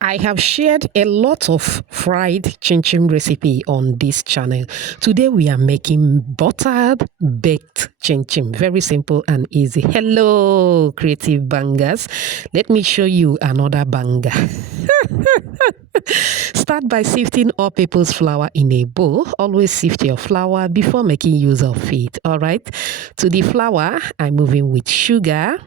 I have shared a lot of fried chin-chin recipe on this channel. Today we are making buttered baked chin-chin. Very simple and easy. Hello, creative bangers. Let me show you another banger. Start by sifting all-purpose flour in a bowl. Always sift your flour before making use of it. All right. To the flour, I'm moving with sugar,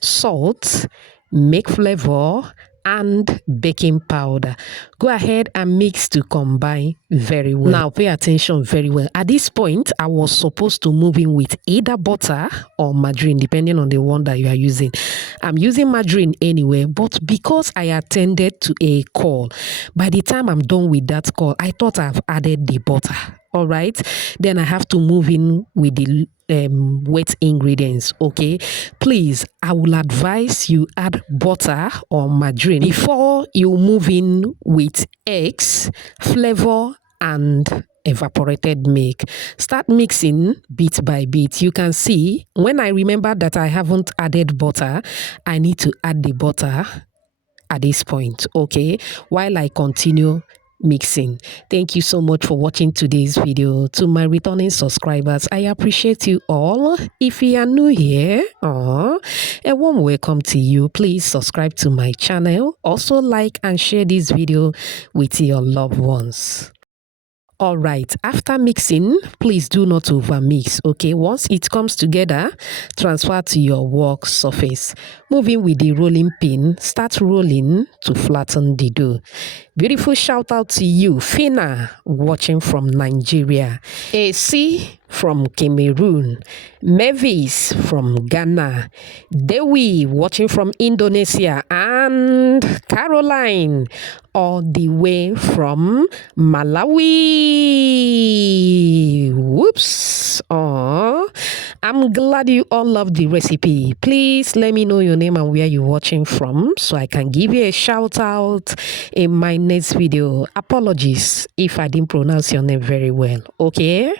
salt, make flavor, and baking powder. Go ahead and mix to combine very well. Now pay attention very well. At this point, I was supposed to move in with either butter or margarine, depending on the one that you are using. I'm using margarine anyway, but because I attended to a call, by the time I'm done with that call, I thought I've added the butter. All right, then I have to move in with the wet ingredients. Okay, please, I will advise you add butter or margarine before you move in with eggs, flavor, and evaporated milk. Start mixing bit by bit. You can see when I remember that I haven't added butter, I need to add the butter at this point, okay, while I continue mixing. Thank you so much for watching today's video. To my returning subscribers, I appreciate you all. If you are new here, a warm welcome to you. Please subscribe to my channel. Also like and share this video with your loved ones. All right, after mixing, please do not overmix, okay? Once it comes together, transfer to your work surface. Moving with the rolling pin, start rolling to flatten the dough. Beautiful shout out to you, Fina, watching from Nigeria. AC from Cameroon. Mavis from Ghana. Dewi watching from Indonesia. And Caroline all the way from Malawi. Whoops. Oh, I'm glad you all love the recipe. Please let me know your name and where you're watching from so I can give you a shout out in my next video. Apologies if I didn't pronounce your name very well. Okay?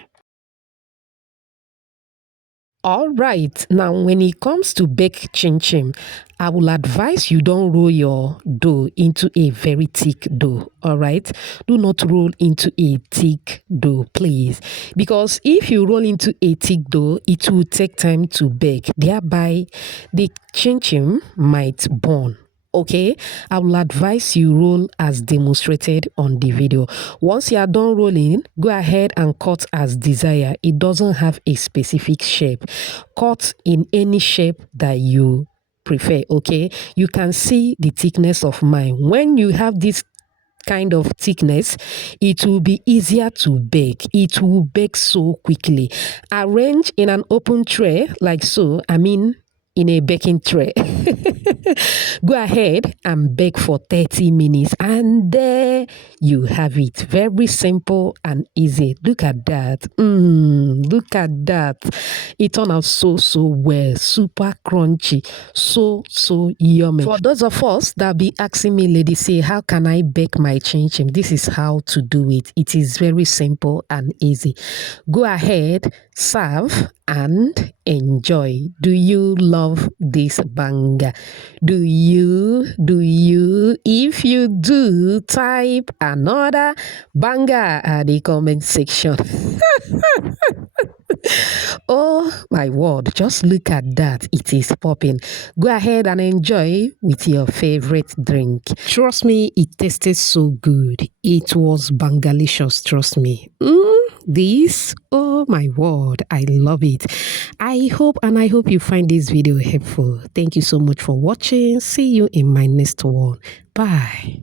All right, now when it comes to baked chin-chin, I will advise you don't roll your dough into a very thick dough, all right? Do not roll into a thick dough, please. Because if you roll into a thick dough, it will take time to bake. Thereby, the chin-chin might burn. Okay, I will advise you roll as demonstrated on the video. Once you are done rolling, go ahead and cut as desired. It doesn't have a specific shape. Cut in any shape that you prefer, okay? You can see the thickness of mine. When you have this kind of thickness, it will be easier to bake. It will bake so quickly. Arrange in an open tray like so, in a baking tray. Go ahead and bake for 30 minutes and there you have it. Very simple and easy. Look at that. Look at that. It turned out so well. Super crunchy. So yummy. For those of us that be asking me, lady, say, how can I bake my chin-chin? This is how to do it. It is very simple and easy. Go ahead, serve and enjoy. Do you love this banger? Do you? If you do, type another banger at the comment section. Oh my word, just look at that. It is popping. Go ahead and enjoy with your favorite drink. Trust me, it tasted so good. It was bangalicious, trust me. This, oh my word, I love it. I hope you find this video helpful. Thank you so much for watching. See you in my next one. Bye.